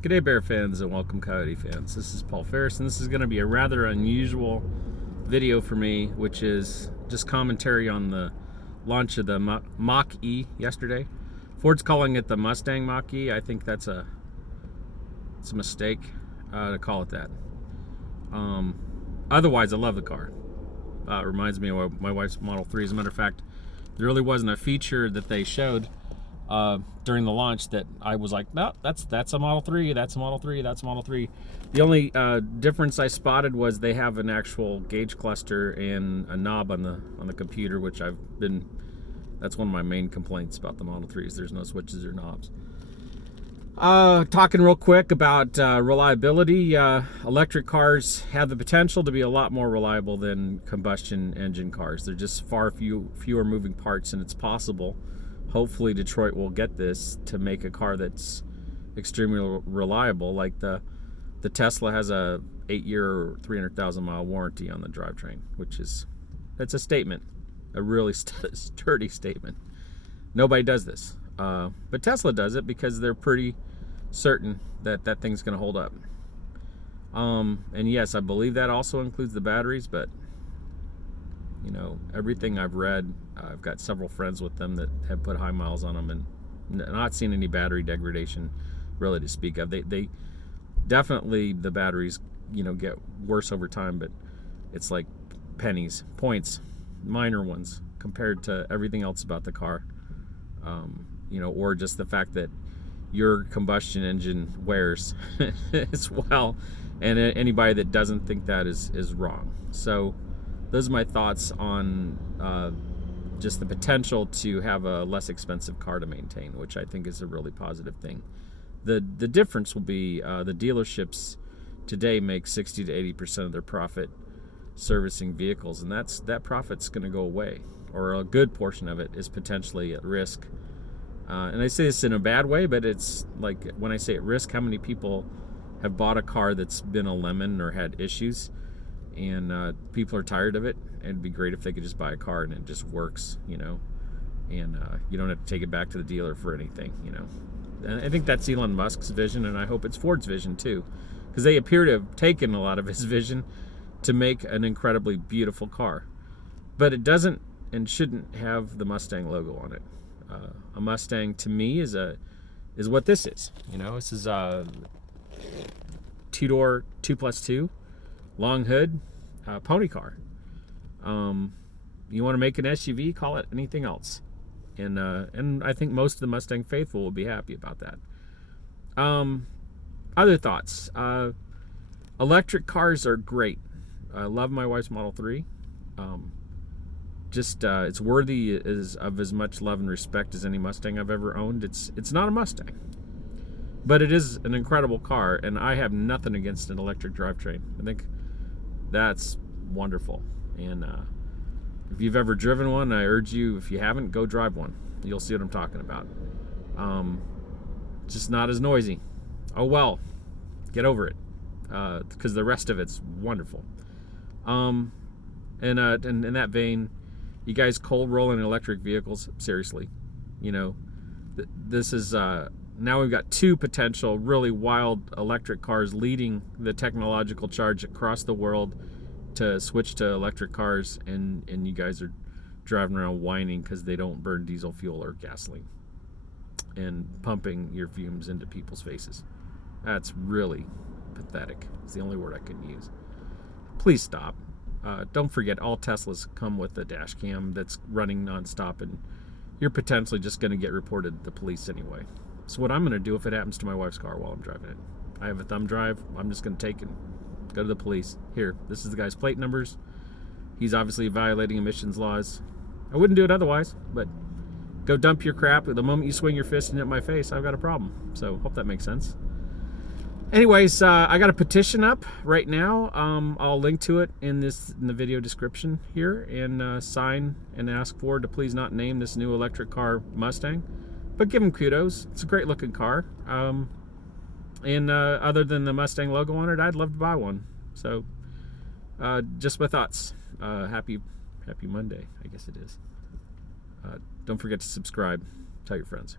G'day Bear fans and welcome Coyote fans. This is Paul Ferris and this is going to be a rather unusual video for me, which is just commentary on the launch of the Mach-E yesterday. Ford's calling it the Mustang Mach-E. I think it's a mistake to call it that. Otherwise, I love the car. It reminds me of my wife's Model 3. As a matter of fact, there really wasn't a feature that they showed during the launch that I was like, no, that's a Model 3, that's a Model 3, that's a Model 3. The only difference I spotted was they have an actual gauge cluster and a knob on the computer, which that's one of my main complaints about the Model 3s. There's no switches or knobs. Talking real quick about reliability, electric cars have the potential to be a lot more reliable than combustion engine cars. They're just fewer moving parts, and it's possible. Hopefully Detroit will get this to make a car that's extremely reliable. Like the Tesla has a 8-year, 300,000 mile warranty on the drivetrain, that's a statement, a really sturdy statement. Nobody does this, but Tesla does it because they're pretty certain that thing's going to hold up. And yes, I believe that also includes the batteries, but you know, everything I've read, I've got several friends with them that have put high miles on them and not seen any battery degradation really to speak of. They definitely, the batteries, you know, get worse over time, but it's like pennies, points, minor ones compared to everything else about the car. You know, or just the fact that your combustion engine wears as well, and anybody that doesn't think that is wrong. So those are my thoughts on just the potential to have a less expensive car to maintain, which I think is a really positive thing. The difference will be the dealerships today make 60 to 80% of their profit servicing vehicles, and that profit's going to go away, or a good portion of it is potentially at risk. And I say this in a bad way, but it's like, when I say at risk, how many people have bought a car that's been a lemon or had issues, and people are tired of it, and it'd be great if they could just buy a car and it just works, you know, and you don't have to take it back to the dealer for anything, you know. And I think that's Elon Musk's vision, and I hope it's Ford's vision too, because they appear to have taken a lot of his vision to make an incredibly beautiful car, but it doesn't and shouldn't have the Mustang logo on it. A Mustang to me is what this is. You know, this is a two-door 2+2 long hood pony car. You want to make an SUV, call it anything else, and I think most of the Mustang faithful will be happy about that. Other thoughts: electric cars are great. I love my wife's Model 3. It's worthy of as much love and respect as any Mustang I've ever owned. It's not a Mustang, but it is an incredible car, and I have nothing against an electric drivetrain. I think that's wonderful, and if you've ever driven one, I urge you, if you haven't, go drive one. You'll see what I'm talking about. Just not as noisy. Oh well, get over it, because the rest of it's wonderful. And in that vein, you guys cold rolling electric vehicles, seriously, you know, this is now we've got two potential really wild electric cars leading the technological charge across the world to switch to electric cars, and you guys are driving around whining because they don't burn diesel fuel or gasoline and pumping your fumes into people's faces. That's really pathetic. It's the only word I can use. Please stop. Don't forget, all Teslas come with a dash cam that's running nonstop, and you're potentially just going to get reported to the police anyway. So what I'm going to do if it happens to my wife's car while I'm driving it, I have a thumb drive. I'm just going to take and go to the police. Here, this is the guy's plate numbers. He's obviously violating emissions laws. I wouldn't do it otherwise, but go dump your crap. The moment you swing your fist in at my face, I've got a problem. So hope that makes sense. Anyways, I got a petition up right now. I'll link to it in the video description here, and sign and ask Ford to please not name this new electric car Mustang, but give him kudos. It's a great looking car. And other than the Mustang logo on it, I'd love to buy one. So just my thoughts. Happy Monday, I guess it is. Don't forget to subscribe. Tell your friends.